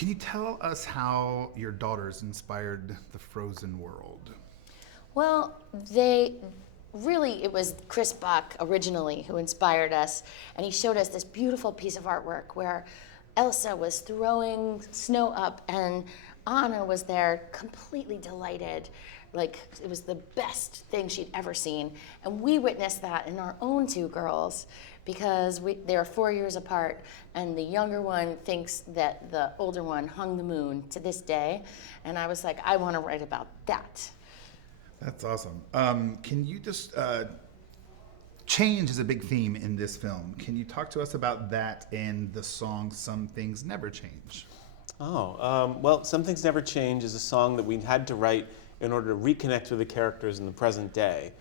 Can you tell us how your daughters inspired the Frozen world? Well, it was Chris Buck originally who inspired us, and he showed us this beautiful piece of artwork where Elsa was throwing snow up, and Anna was there completely delighted. Like, it was the best thing she'd ever seen. And we witnessed that in our own two girls because they are 4 years apart, and the younger one thinks that the older one hung the moon to this day. And I was like, I want to write about that. That's awesome. Can you just, change is a big theme in this film. Can you talk to us about that and the song Some Things Never Change? Well, Some Things Never Change is a song that we had to write in order to reconnect with the characters in the present day.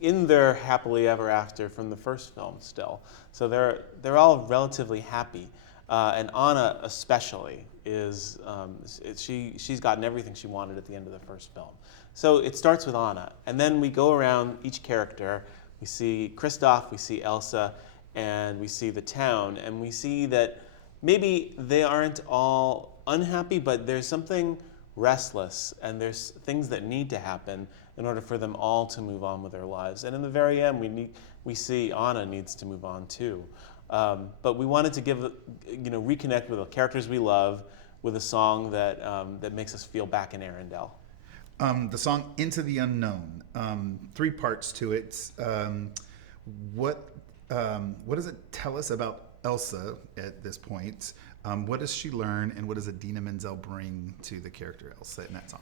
In their happily ever after from the first film still. So they're all relatively happy. And Anna especially is, she's gotten everything she wanted at the end of the first film. So it starts with Anna, and then we go around each character. We see Kristoff, we see Elsa, and we see the town, and we see that maybe they aren't all unhappy, but there's something restless, and there's things that need to happen in order for them all to move on with their lives. And in the very end, we see Anna needs to move on too. But we wanted to reconnect with the characters we love with a song that makes us feel back in Arendelle. The song Into the Unknown, 3 parts to it. What does it tell us about Elsa at this point? What does she learn, and what does Idina Menzel bring to the character Elsa in that song?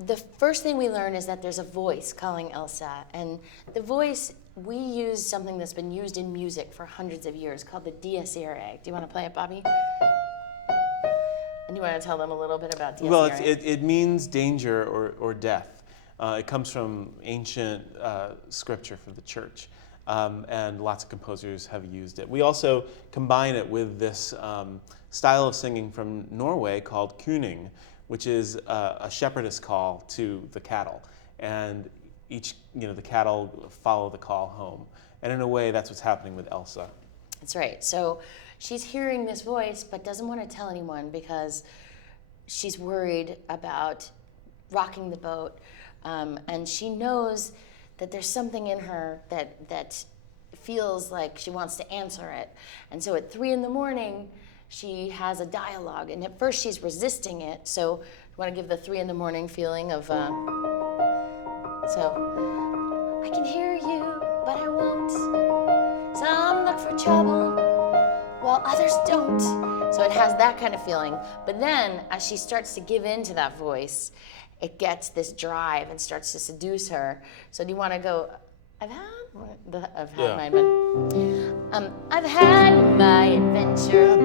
The first thing we learn is that there's a voice calling Elsa, and the voice, we use something that's been used in music for hundreds of years called the dies irae. Do you want to play it, Bobby? And you want to tell them a little bit about dies Well, irae? it means danger or death. It comes from ancient scripture for the church, and lots of composers have used it. We also combine it with this style of singing from Norway called kuning, which is a shepherdess call to the cattle, and the cattle follow the call home. And in a way, that's what's happening with Elsa. That's right. So she's hearing this voice, but doesn't want to tell anyone because she's worried about rocking the boat, and she knows that there's something in her that feels like she wants to answer it. And so at 3 a.m, she has a dialogue, and at first she's resisting it. So you want to give the 3 a.m. feeling of, so I can hear you, but I won't. Some look for trouble, while others don't. So it has that kind of feeling. But then as she starts to give in to that voice, it gets this drive and starts to seduce her. So do you want to go, I've had my adventure.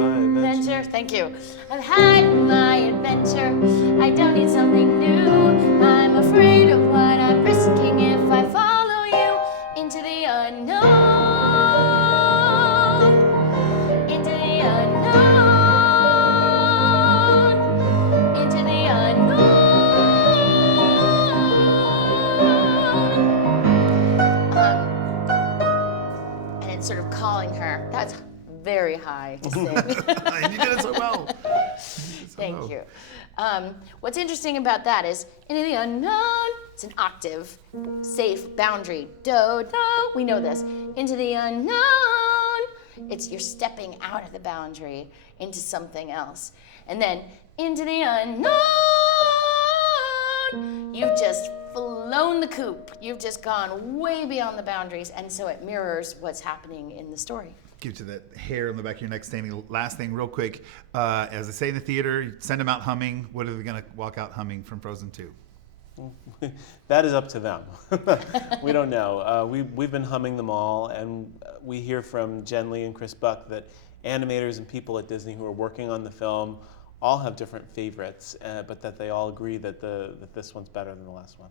Thank you. I've had my adventure. I don't need something new. I'm afraid of what I'm risking if I follow you into the unknown. Into the unknown. Into the unknown. And it's sort of calling her. That's very high to sing. And you did it so well. Thank you. What's interesting about that is, into the unknown, it's an octave, safe boundary, do, do, we know this. Into the unknown, you're stepping out of the boundary into something else. And then, into the unknown, you've just flown the coop. You've just gone way beyond the boundaries, and so it mirrors what's happening in the story. Give to that hair on the back of your neck standing. Last thing, real quick. As I say in the theater, send them out humming. What are they going to walk out humming from Frozen 2? That is up to them. We don't know. We've been humming them all, and we hear from Jen Lee and Chris Buck that animators and people at Disney who are working on the film all have different favorites, but that they all agree that this one's better than the last one.